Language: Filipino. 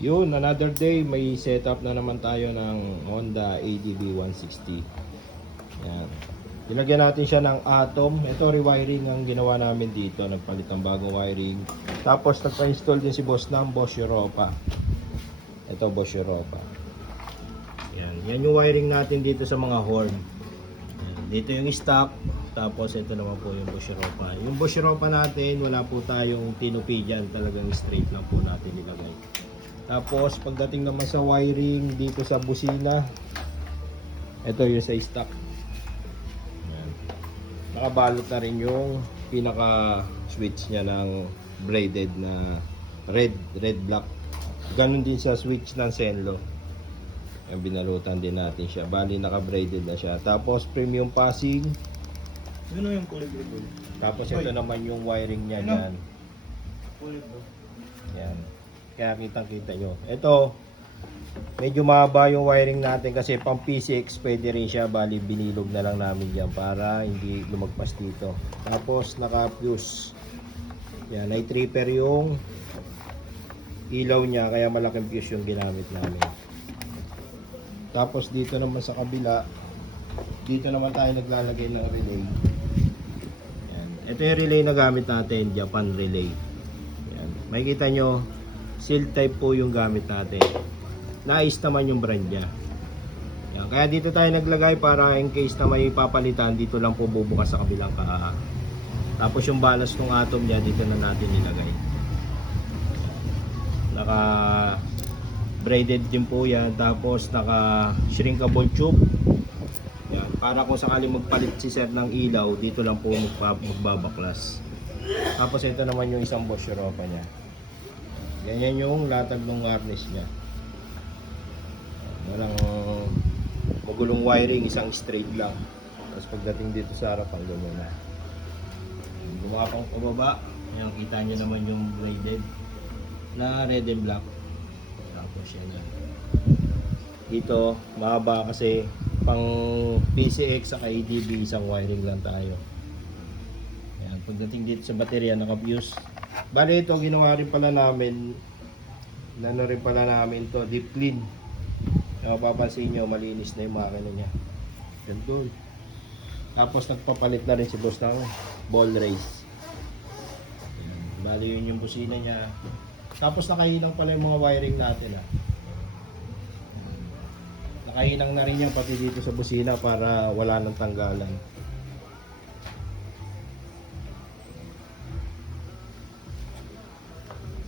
Yun, another day, may setup na naman tayo ng Honda ADV 160. Yan. Ilagyan natin siya ng atom. Ito rewiring ang ginawa namin dito. Nagpalit ng bagong wiring. Tapos nagpa-install din si boss ng Bosch Europa. Ito Bosch Europa. Yan. Yan yung wiring natin dito sa mga horn. Yan. Dito yung stock. Tapos ito naman po yung Bosch Europa. Yung Bosch Europa natin, wala po tayong tinupi dyan. Talagang straight lang po natin ilagay. Tapos pagdating naman sa wiring dito sa busina, ito yung sa stock. Yan. Nakabalot na rin yung pinaka switch niya ng braided na red black. Ganon din sa switch ng Senlo. Yan, binalutan din natin siya. Bali naka braided na siya. Tapos premium passing. Ano yung kulay blue? Tapos ito naman yung wiring niya dyan. Kulay blue. Yan. Kaya kitang-kita nyo. Ito, medyo mahaba yung wiring natin kasi pang PCX pwede rin siya. Bali, binilog na lang namin dyan para hindi lumagpas dito. Tapos, naka-fuse. Yan, night tripper yung ilaw niya. Kaya malaking fuse yung ginamit namin. Tapos, dito naman sa kabila, dito naman tayo naglalagay ng relay. Yan. Ito yung relay na gamit natin, Japan relay. Yan. Makikita nyo, seal type po yung gamit natin. Nais naman yung brand niya. Yan. Kaya dito tayo naglagay para in case na may papalitan, dito lang po bubukas sa kabilang kaha. Tapos yung balas ng atom niya, dito na natin nilagay. Naka braided din po yan. Tapos naka shrinkable tube. Yan. Para kung sakaling magpalit si sir ng ilaw, dito lang po magbabaklas. Tapos ito naman yung isang Bosch Europa niya. Yan yung latag ng harness niya. Walang magulong wiring, isang straight lang. Tapos pagdating dito sa harap, ang gano'n na. Gumawa pang pababa. Yan, kita nyo naman yung braided na red and black. Tapos yan. Dito, mahaba kasi pang PCX sa ADB, isang wiring lang tayo. Yan, pagdating dito sa baterya, naka-fuse. Bale ito, ginawa rin pala namin, to deep clean. Mapapansin nyo, malinis na yung makina niya. Ganun. Tapos nagpapalit na rin si boss ng ball race. Bale yun yung busina niya. Tapos nakahinang pala yung mga wiring natin. Nakahinang na rin yan pati dito sa busina para wala nang tanggalan.